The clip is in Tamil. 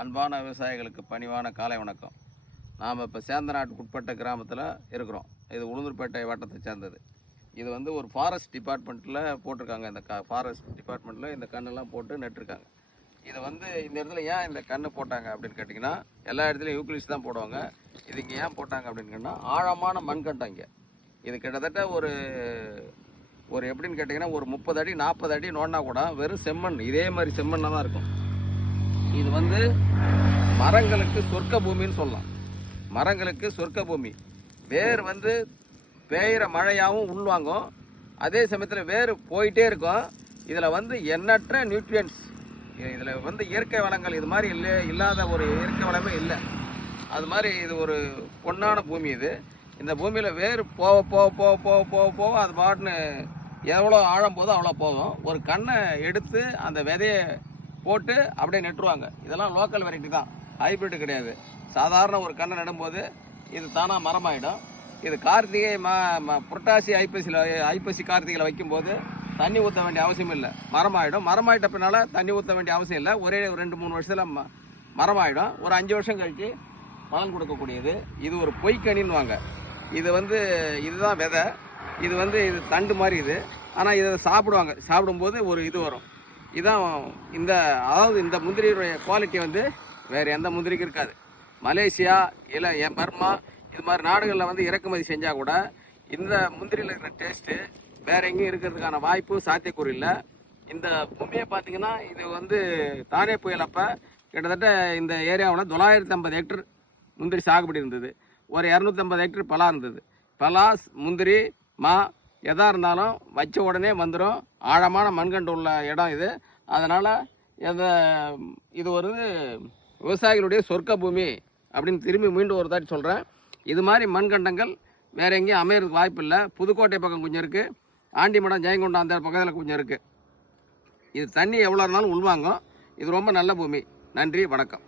அன்பான விவசாயிகளுக்கு பணிவான காலை வணக்கம். நாம் இப்போ சேந்தநாட்டுக்கு உட்பட்ட கிராமத்தில் இருக்கிறோம். இது உளுந்தூர்பேட்டை வட்டத்தை சேர்ந்தது. இது வந்து ஒரு ஃபாரஸ்ட் டிபார்ட்மெண்ட்டில் போட்டிருக்காங்க. இந்த ஃபாரஸ்ட் டிபார்ட்மெண்ட்டில் இந்த கண்ணெல்லாம் போட்டு நட்டுருக்காங்க. இது வந்து இந்த இடத்துல ஏன் இந்த கண்ணு போட்டாங்க அப்படின்னு கேட்டிங்கன்னா, எல்லா இடத்துலையும் யூக்லிப்ஸ் தான் போடுவாங்க. இது இங்கே ஏன் போட்டாங்க அப்படின்னு கேட்டால், ஆழமான மண்கண்டம் இங்கே. இது கிட்டத்தட்ட ஒரு எப்படின்னு கேட்டிங்கன்னா, ஒரு 30 அடி 40 அடி நோண்டினா கூட வெறும் செம்மண், இதே மாதிரி செம்மண்ணாக தான் இருக்கும். இது வந்து மரங்களுக்கு சொர்க்க பூமின்னு சொல்லலாம். மரங்களுக்கு சொர்க்க பூமி. வேர் வந்து பெய்கிற மழையாகவும் உள்வாங்கும், அதே சமயத்தில் வேர் போயிட்டே இருக்கும். இதில் வந்து எண்ணற்ற நியூட்ரியன்ஸ், இதில் வந்து இயற்கை வளங்கள் இது மாதிரி இல்லாத ஒரு இயற்கை வளமே இல்லை. அது மாதிரி இது ஒரு பொன்னான பூமி. இந்த பூமியில் வேர் போக போக போக போக போக போக அது பாட்டுன்னு எவ்வளோ ஆழம் போதோ அவ்வளோ போதும். ஒரு கண்ணை எடுத்து அந்த விதையை போட்டு அப்படியே நட்டுருவாங்க. இதெல்லாம் லோக்கல் வெரைட்டி தான், ஹைப்ரிட் கிடையாது. சாதாரண ஒரு கண்ணை நடும்போது இது தானாக மரமாயிடும். இது கார்த்திகை புரட்டாசி ஐப்பசி கார்த்திகையில் வைக்கும்போது தண்ணி ஊற்ற வேண்டிய அவசியம் இல்லை, மரமாயிடும். மரமாயிட்ட பின்னால் தண்ணி ஊற்ற வேண்டிய அவசியம் இல்லை. ஒரே 2-3 வருஷத்தில் மரமாயிடும். ஒரு 5 வருஷம் கழித்து பலன் கொடுக்கக்கூடியது. இது ஒரு பொய்க்கணின்னுவாங்க. இது வந்து இதுதான் விதை. இது வந்து இது தண்டு மாதிரி இது. ஆனால் இதை சாப்பிடுவாங்க. சாப்பிடும்போது ஒரு இது வரும். இதான் அதாவது இந்த முந்திரியுடைய குவாலிட்டி வந்து வேறு எந்த முந்திரிக்கும் இருக்காது. மலேசியா இல்லை பர்மா இது மாதிரி நாடுகளில் வந்து இறக்குமதி செஞ்சால் கூட இந்த முந்திரியில் இருக்கிற டேஸ்ட்டு வேறு எங்கேயும் இருக்கிறதுக்கான வாய்ப்பு சாத்தியக்கூறு இல்லை. இந்த பூமியை பார்த்திங்கன்னா, இது வந்து தானே புயல் அப்போ கிட்டத்தட்ட இந்த ஏரியாவில் 950 ஹெக்டர் முந்திரி சாகுபடி இருந்தது. ஒரு 250 ஹெக்டர் பலா இருந்தது. பலா, முந்திரி, மா எதாக இருந்தாலும் வச்ச உடனே வந்துடும். ஆழமான மண்கண்டு உள்ள இடம் இது. அதனால் இது ஒரு விவசாயிகளுடைய சொர்க்க பூமி அப்படின்னு திரும்பி மீண்டும் ஒரு தாட்டி சொல்கிறேன். இது மாதிரி மண்கண்டங்கள் வேறு எங்கேயும் அமையறதுக்கு வாய்ப்பு இல்லை. புதுக்கோட்டை பக்கம் கொஞ்சம் இருக்குது, ஆண்டிமடம், ஜெயங்கொண்டம் அந்த பக்கத்தில் கொஞ்சம் இருக்குது. இது தண்ணி எவ்வளோ இருந்தாலும் உள்வாங்கும். இது ரொம்ப நல்ல பூமி. நன்றி, வணக்கம்.